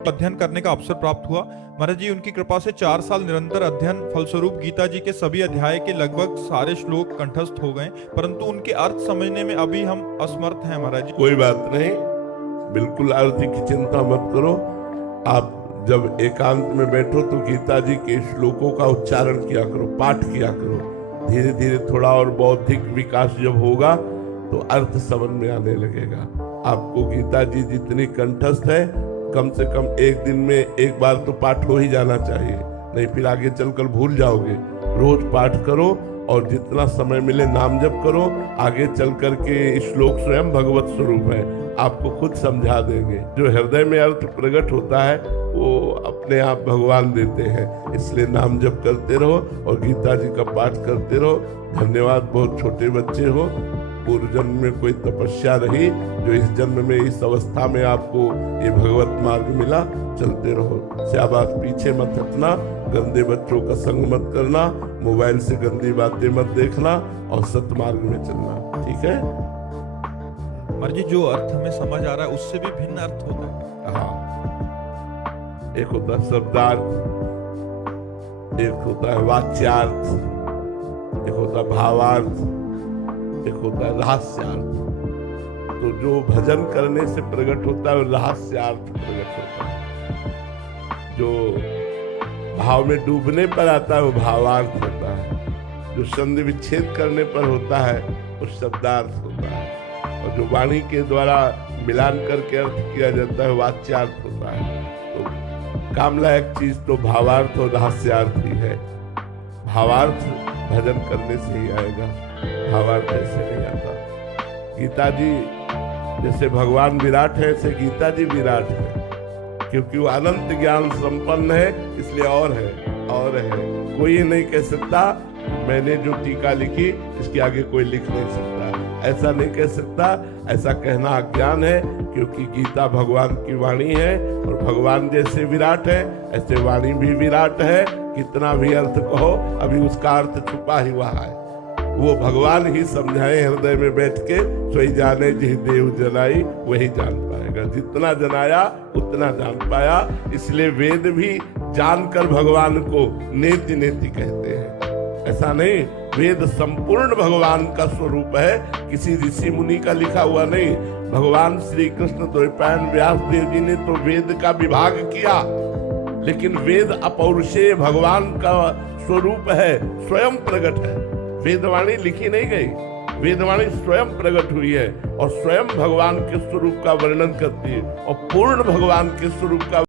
अध्ययन करने का अवसर प्राप्त हुआ। महाराज जी, उनकी कृपा से 4 साल निरंतर अध्ययन फलस्वरूप गीता जी के सभी अध्याय के लगभग सारे श्लोक कंठस्थ हो गए, परंतु उनके अर्थ समझने में अभी हम असमर्थ हैं। महाराज जी, कोई बात नहीं, बिल्कुल अर्थ की चिंता मत करो। आप जब एकांत में बैठो तो गीता जी के श्लोकों का उच्चारण किया करो, पाठ किया करो। धीरे धीरे थोड़ा और बौद्धिक विकास जब होगा तो अर्थ समझ में आने लगेगा। आपको गीता जी जितनी कंठस्थ है, कम से कम एक दिन में एक बार तो पाठ हो ही जाना चाहिए, नहीं फिर आगे चलकर भूल जाओगे। रोज पाठ करो और जितना समय मिले नाम जप करो। आगे चल कर के श्लोक स्वयं भगवत स्वरूप है, आपको खुद समझा देंगे। जो हृदय में अर्थ प्रकट होता है वो अपने आप भगवान देते हैं। इसलिए नाम जप करते रहो और गीता जी का पाठ करते रहो। धन्यवाद, बहुत छोटे बच्चे हो, पूर्व जन्म में कोई तपस्या रही जो इस जन्म में इस अवस्था में आपको ये भगवत मार्ग मिला। चलते रहो, शाबाश, पीछे मत हटना, गंदे बच्चों का संग मत करना, मोबाइल से गंदी बातें मत देखना और सतमार्ग में चलना, ठीक है। महाराज जी, जो अर्थ हमें समझ आ रहा है उससे भी भिन्न अर्थ होता है। हाँ, एक होता है शब्दार्थ, एक होता है वाच्यार्थ, एक होता है भावार्थ, एक होता है रहस्यार्थ। तो जो भजन करने से प्रकट होता है वो रहस्यार्थ प्रकट होता है। जो भाव में डूबने पर आता है वो भावार्थ होता है। जो संधि विच्छेद करने पर होता है वो शब्दार्थ होता है। और जो वाणी के द्वारा मिलान करके अर्थ किया जाता है वाच्यार्थ होता है। तो काम लायक चीज तो भावार्थ और रहस्यार्थ ही है। भावार्थ भजन करने से ही आएगा, भावार्थ ऐसे नहीं आता। गीता जी जैसे भगवान विराट है, ऐसे गीता जी विराट है, क्योंकि वो अनंत ज्ञान संपन्न है, इसलिए और है। कोई ये नहीं कह सकता मैंने जो टीका लिखी इसके आगे कोई लिख नहीं सकता, ऐसा नहीं कह सकता। ऐसा कहना अज्ञान है, क्योंकि गीता भगवान की वाणी है और भगवान जैसे विराट है ऐसे वाणी भी विराट है। कितना भी अर्थ कहो, अभी उसका अर्थ छुपा ही वहां है। वो भगवान ही समझाए हृदय में बैठ के, सोई जाने जिह देव जनाई वही जान पाएगा। जितना जनाया उतना जान पाया। इसलिए वेद भी जानकर भगवान को नेति नेति कहते हैं। ऐसा नहीं, वेद संपूर्ण भगवान का स्वरूप है, किसी ऋषि मुनि का लिखा हुआ नहीं। भगवान श्री कृष्ण द्वैपायन व्यास देव जी ने तो वेद का विभाग किया, लेकिन वेद अपौरुषेय भगवान का स्वरूप है, स्वयं प्रकट है। वेदवाणी लिखी नहीं गई, वेदवाणी स्वयं प्रकट हुई है और स्वयं भगवान के स्वरूप का वर्णन करती है और पूर्ण भगवान के स्वरूप का